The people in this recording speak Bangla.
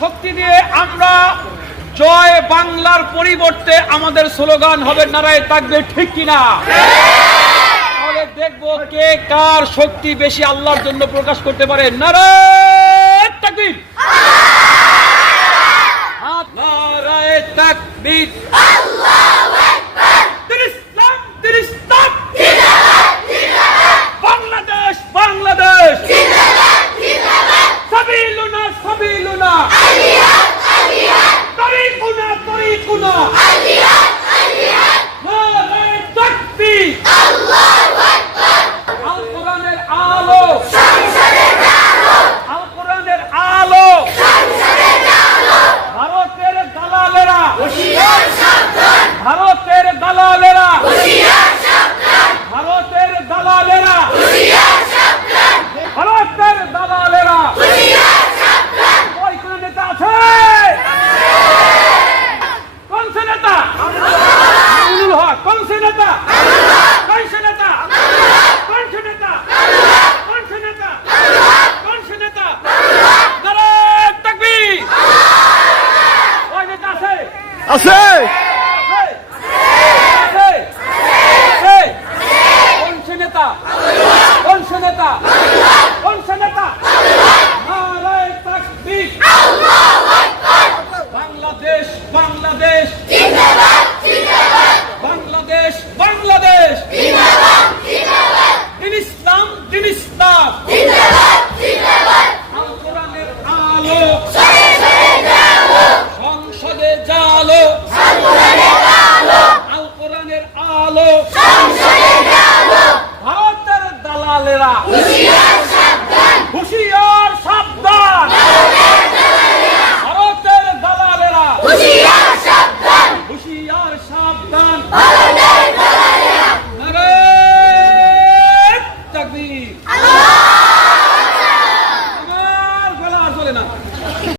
শক্তি দিয়ে আমরা জয় বাংলার পরিবর্তে আমাদের স্লোগান হবে নারায়ে তাকবীর, ঠিক কিনা? তাহলে দেখবো কে কার শক্তি বেশি আল্লাহর জন্য প্রকাশ করতে পারে। নারায়ে তাকবীর, নারায়ে তাকবীর, আল্লাহু আকবার, দিন ইসলাম, দিন ইসলাম, জিন্দাবাদ, জিন্দাবাদ, বাংলাদেশ, বাংলাদেশ, জিন্দাবাদ, জিন্দাবাদ, সাবিলুনা, সাবিলুনা, আলিয়াত, আলিয়াত, তরিকুনা, তরিকুনা, আলিয়াত, আলিয়াত, নারায়ে তাকবীর, আল্লাহু আকবার। আল কোরআনের আলো, সংসদের আলো, আল কোরআনের আলো, সংসদের আলো, ভারতের দালালেরা হুঁশিয়ার সাবধান, ভারতের দালালেরা হুঁশিয়ার সাবধান, ভারতের দালালেরা হুঁশিয়ার সাবধান, ভারতের দালালেরা হুঁশিয়ার সাবধান। ওই কোন নেতা আছে? কোন সে নেতা? আমিনুল হক। কোন সে নেতা? কোন সে নেতা? কোন সে নেতা? কোন সে নেতা? কোন সে নেতা? নারায়ে তাকবীর। ওই নেতা আছে? আছে কোন সে নেতা? কোন সে নেতা? কোন সে নেতা? নারায়ে তাকবীর, আল্লাহু আকবার। বাংলাদেশ, বাংলাদেশ, জিন্দাবাদ, জিন্দাবাদ, বাংলাদেশ, বাংলাদেশ, জিন্দাবাদ, জিন্দাবাদ, দিন ইসলাম, দিন ইসলাম, জিন্দাবাদ, জিন্দাবাদ, আল কোরআনের আলো, সংসদে জালো, আল কোরআনের আলো, আল কোরআনের আলো,